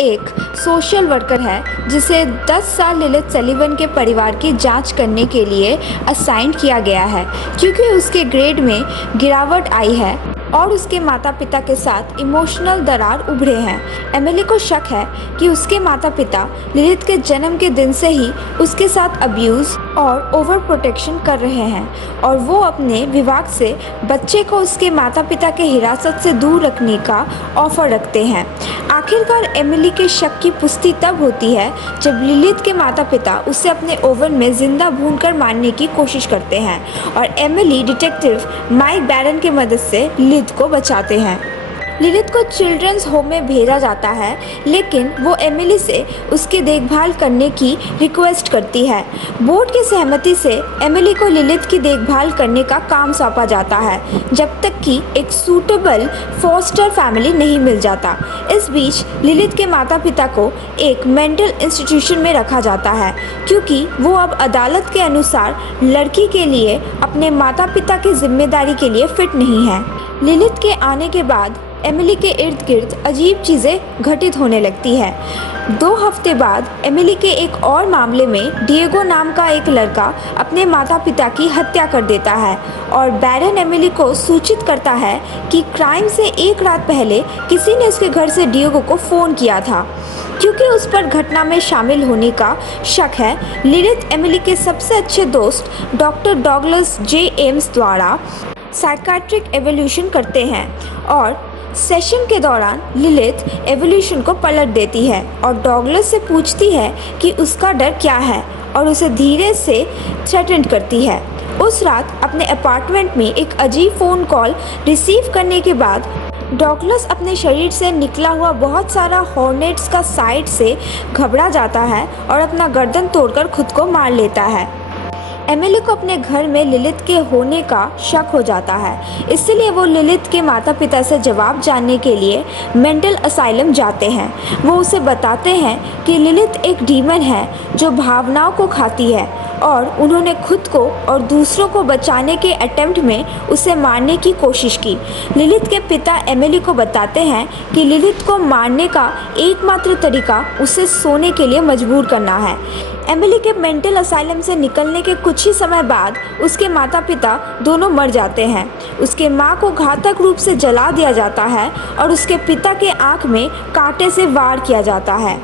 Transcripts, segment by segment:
एक social worker है जिसे 10 साल लिलिथ सलीवन के परिवार की जांच करने के लिए असाइन किया गया है क्योंकि उसके ग्रेड में गिरावट आई है और उसके माता पिता के साथ इमोशनल दरार उभरे हैं। एमिली को शक है कि उसके माता पिता लिलिथ के जन्म के दिन से ही उसके साथ अब्यूज़ और ओवर प्रोटेक्शन कर रहे हैं और वो अपने विभाग से बच्चे को उसके माता पिता के हिरासत से दूर रखने का ऑफर रखते हैं। आखिरकार एमिली के शक की पुष्टि तब होती है जब लिलिथ के माता पिता उसे अपने ओवन में जिंदा भूनकर मारने की कोशिश करते हैं और एमिली डिटेक्टिव माइक बैरन की मदद से लिलिथ को बचाते हैं। लिलिथ को चिल्ड्रंस होम में भेजा जाता है लेकिन वो एमिली से उसकी देखभाल करने की रिक्वेस्ट करती है। बोर्ड की सहमति से एमिली को लिलिथ की देखभाल करने का काम सौंपा जाता है जब तक कि एक सूटेबल फॉस्टर फैमिली नहीं मिल जाता। इस बीच लिलिथ के माता पिता को एक मेंटल इंस्टीट्यूशन में रखा जाता है क्योंकि वो अब अदालत के अनुसार लड़की के लिए अपने माता पिता की जिम्मेदारी के लिए फिट नहीं है। लिलिथ के आने के बाद एमिली के इर्द गिर्द अजीब चीज़ें घटित होने लगती है। 2 हफ्ते बाद एमिली के एक और मामले में डिएगो नाम का एक लड़का अपने माता पिता की हत्या कर देता है और बैरन एमिली को सूचित करता है कि क्राइम से एक रात पहले किसी ने उसके घर से डिएगो को फ़ोन किया था। क्योंकि उस पर घटना में शामिल होने का शक है, लिलिथ एमिली के सबसे अच्छे दोस्त डॉक्टर डॉगलस जे एम्स द्वारा साइकाट्रिक एवोल्यूशन करते हैं और सेशन के दौरान लिलिथ एवोल्यूशन को पलट देती है और डॉगलस से पूछती है कि उसका डर क्या है और उसे धीरे से थ्रेटन करती है। उस रात अपने अपार्टमेंट में एक अजीब फ़ोन कॉल रिसीव करने के बाद डॉगलस अपने शरीर से निकला हुआ बहुत सारा हॉर्नेट्स का साइड से घबरा जाता है और अपना गर्दन तोड़कर खुद को मार लेता है। एमिली को अपने घर में लिलिथ के होने का शक हो जाता है, इसलिए वो लिलिथ के माता पिता से जवाब जानने के लिए मेंटल असाइलम जाते हैं। वो उसे बताते हैं कि लिलिथ एक डीमन है जो भावनाओं को खाती है और उन्होंने खुद को और दूसरों को बचाने के अटेम्प्ट में उसे मारने की कोशिश की। लिलिथ के पिता एमिली को बताते हैं कि लिलिथ को मारने का एकमात्र तरीका उसे सोने के लिए मजबूर करना है। एमिली के मेंटल असाइलम से निकलने के कुछ ही समय बाद उसके माता पिता दोनों मर जाते हैं। उसके माँ को घातक रूप से जला दिया जाता है और उसके पिता के आँख में कांटे से वार किया जाता है।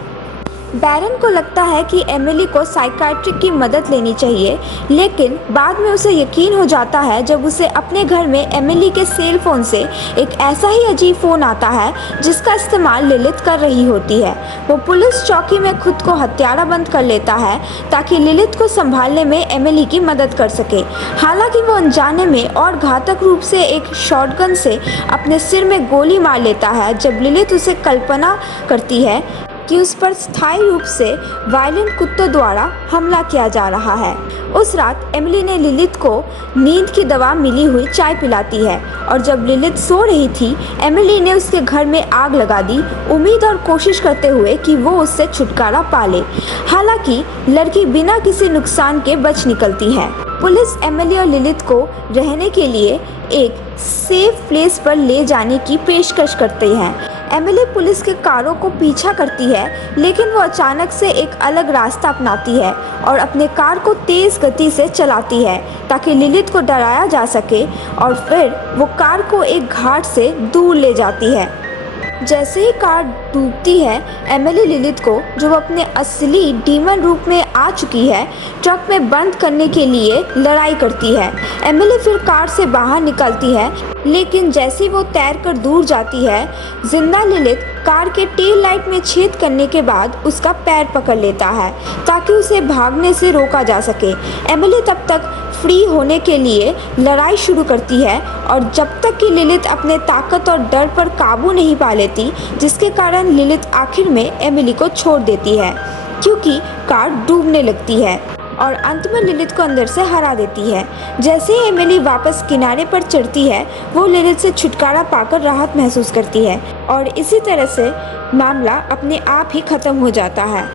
बैरन को लगता है कि एमिली को साइकाट्रिक की मदद लेनी चाहिए, लेकिन बाद में उसे यकीन हो जाता है जब उसे अपने घर में एमिली के सेल फोन से एक ऐसा ही अजीब फ़ोन आता है जिसका इस्तेमाल लिलिथ कर रही होती है। वो पुलिस चौकी में खुद को हत्यारा बंद कर लेता है ताकि लिलिथ को संभालने में एमिली की मदद कर सके। हालांकि वो अनजाने में और घातक रूप से एक शॉटगन से अपने सिर में गोली मार लेता है जब लिलिथ उसे कल्पना करती है कि उस पर स्थायी रूप से वायलेंट कुत्तों द्वारा हमला किया जा रहा है। उस रात एमिली ने लिलिथ को नींद की दवा मिली हुई चाय पिलाती है और जब लिलिथ सो रही थी एमिली ने उसके घर में आग लगा दी, उम्मीद और कोशिश करते हुए कि वो उससे छुटकारा पा ले। हालांकि लड़की बिना किसी नुकसान के बच निकलती है। पुलिस एमिली और लिलिथ को रहने के लिए एक सेफ प्लेस पर ले जाने की पेशकश करते हैं। एमिली पुलिस के कारों को पीछा करती है लेकिन वो अचानक से एक अलग रास्ता अपनाती है और अपने कार को तेज़ गति से चलाती है ताकि लिलिथ को डराया जा सके और फिर वो कार को एक घाट से दूर ले जाती है। जैसे ही कार डूबती है एमिली लिलिथ को, जो अपने असली डीमन रूप में आ चुकी है, ट्रक में बंद करने के लिए लड़ाई करती है। एमिली फिर कार से बाहर निकलती है लेकिन जैसे ही वो तैरकर दूर जाती है जिंदा लिलिथ कार के टेल लाइट में छेद करने के बाद उसका पैर पकड़ लेता है ताकि उसे भागने से रोका जा सके। एमिली तब तक फ्री होने के लिए लड़ाई शुरू करती है और जब तक कि लिलिथ अपने ताकत और डर पर काबू नहीं पा लेती, जिसके कारण लिलिथ आखिर में एमिली को छोड़ देती है क्योंकि कार डूबने लगती है और अंत में लिलिथ को अंदर से हरा देती है। जैसे ही एमिली वापस किनारे पर चढ़ती है वो लिलिथ से छुटकारा पाकर राहत महसूस करती है और इसी तरह से मामला अपने आप ही खत्म हो जाता है।